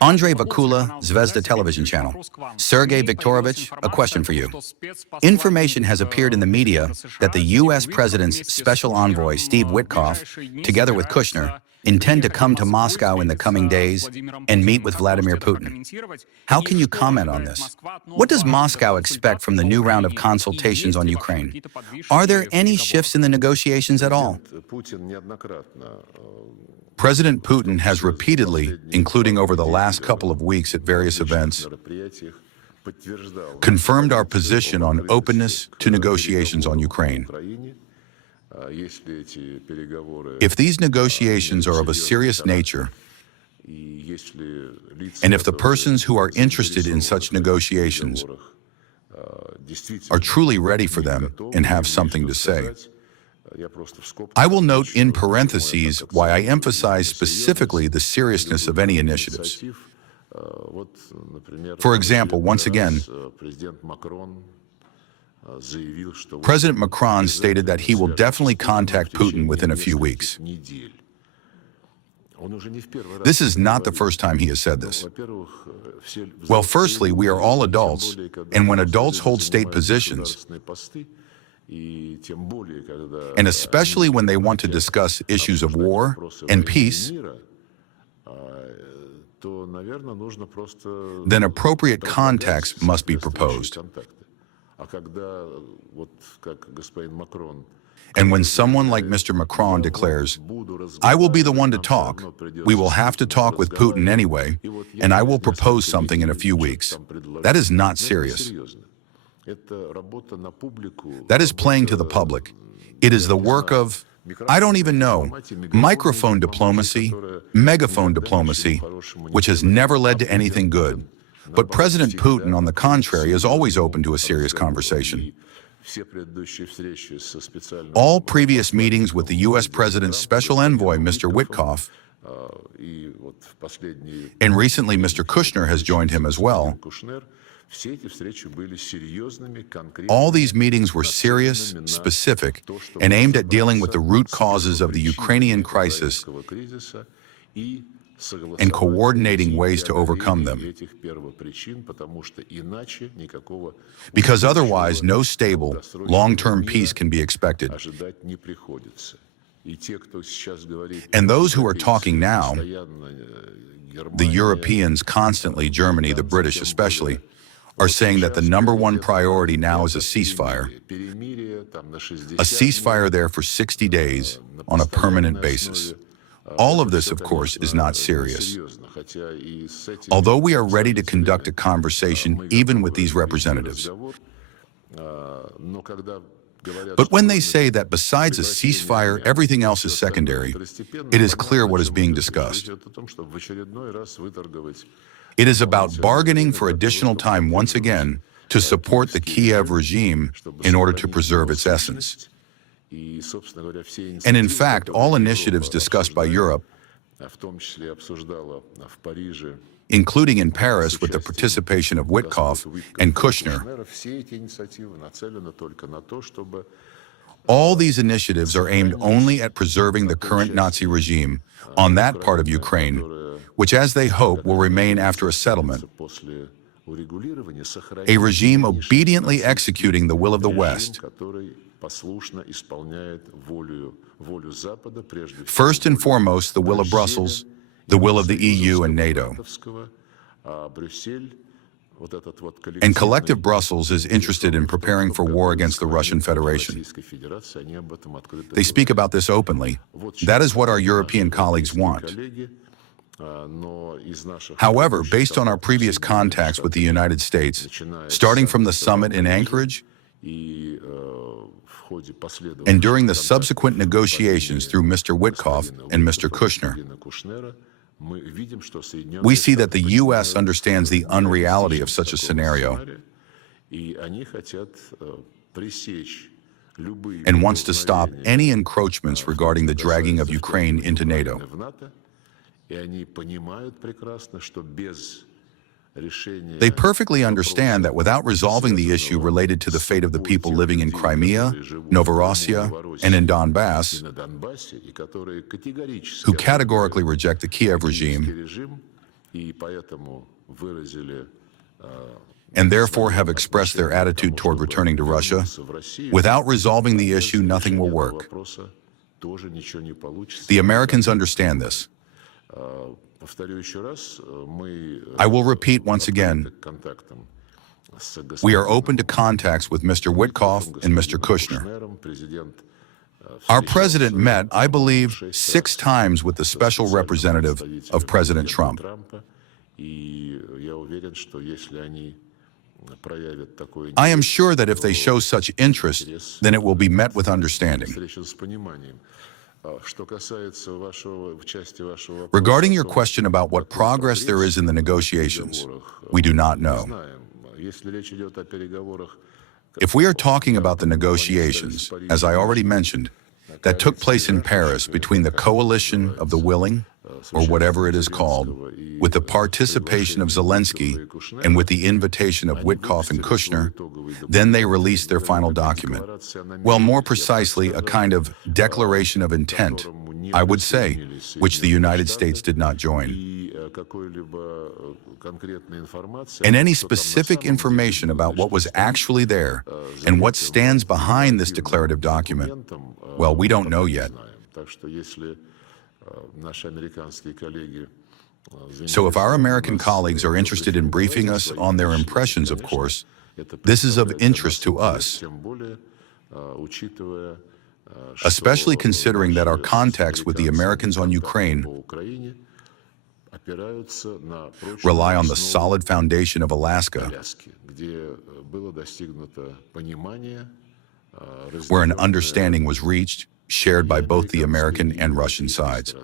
Andrei Vakula, Zvezda television channel. Sergey Viktorovich, a question for you. Information has appeared in the media that the U.S. President's special envoy, Steve Witkoff, together with Kushner, intend to come to Moscow in the coming days and meet with Vladimir Putin. How can you comment on this? What does Moscow expect from the new round of consultations on Ukraine? Are there any shifts in the negotiations at all? President Putin has repeatedly, including over the last couple of weeks at various events, confirmed our position on openness to negotiations on Ukraine. If these negotiations are of a serious nature, and if the persons who are interested in such negotiations are truly ready for them and have something to say, I will note in parentheses why I emphasize specifically the seriousness of any initiatives. For example, once again, President Macron stated that he will definitely contact Putin within a few weeks. This is not the first time he has said this. Well, firstly, we are all adults, and when adults hold state positions, and especially when they want to discuss issues of war and peace, then appropriate contacts must be proposed. And when someone like Mr. Macron declares, I will be the one to talk, we will have to talk with Putin anyway, and I will propose something in a few weeks, that is not serious. That is playing to the public. It is the work of, I don't even know, microphone diplomacy, megaphone diplomacy, which has never led to anything good. But President Putin, on the contrary, is always open to a serious conversation. All previous meetings with the U.S. President's special envoy, Mr. Witkoff, and recently Mr. Kushner has joined him as well, all these meetings were serious, specific, and aimed at dealing with the root causes of the Ukrainian crisis and coordinating ways to overcome them. Because otherwise, no stable, long-term peace can be expected. And those who are talking now, the Europeans constantly, Germany, the British especially, are saying that the #1 priority now is a ceasefire. A ceasefire there for 60 days on a permanent basis. All of this, of course, is not serious. Although we are ready to conduct a conversation even with these representatives. But when they say that besides a ceasefire, everything else is secondary, it is clear what is being discussed. It is about bargaining for additional time once again to support the Kiev regime in order to preserve its essence. And in fact, all initiatives discussed by Europe, including in Paris with the participation of Witkoff and Kushner, all these initiatives are aimed only at preserving the current Nazi regime on that part of Ukraine, which, as they hope, will remain after a settlement, a regime obediently executing the will of the West. First and foremost, the will of Brussels, the will of the EU and NATO. And collective Brussels is interested in preparing for war against the Russian Federation. They speak about this openly. That is what our European colleagues want. However, based on our previous contacts with the United States, starting from the summit in Anchorage, and during the subsequent negotiations through Mr. Witkoff and Mr. Kushner, we see that the U.S. understands the unreality of such a scenario and wants to stop any encroachments regarding the dragging of Ukraine into NATO. They perfectly understand that without resolving the issue related to the fate of the people living in Crimea, Novorossiya, and in Donbass, who categorically reject the Kiev regime, and therefore have expressed their attitude toward returning to Russia. Without resolving the issue, nothing will work. The Americans understand this. I will repeat once again, we are open to contacts with Mr. Witkoff and Mr. Kushner. Our president met, I believe, 6 times with the special representative of President Trump. I am sure that if they show such interest, then it will be met with understanding. Regarding your question about what progress there is in the negotiations, we do not know. If we are talking about the negotiations, as I already mentioned, that took place in Paris between the coalition of the willing, or whatever it is called, with the participation of Zelensky and with the invitation of Witkoff and Kushner, then they released their final document. Well, more precisely, a kind of declaration of intent, I would say, which the United States did not join. And any specific information about what was actually there and what stands behind this declarative document, well, we don't know yet. So if our American colleagues are interested in briefing us on their impressions, of course, this is of interest to us, especially considering that our contacts with the Americans on Ukraine rely on the solid foundation of Alaska, where an understanding was reached, shared by both the American and Russian sides.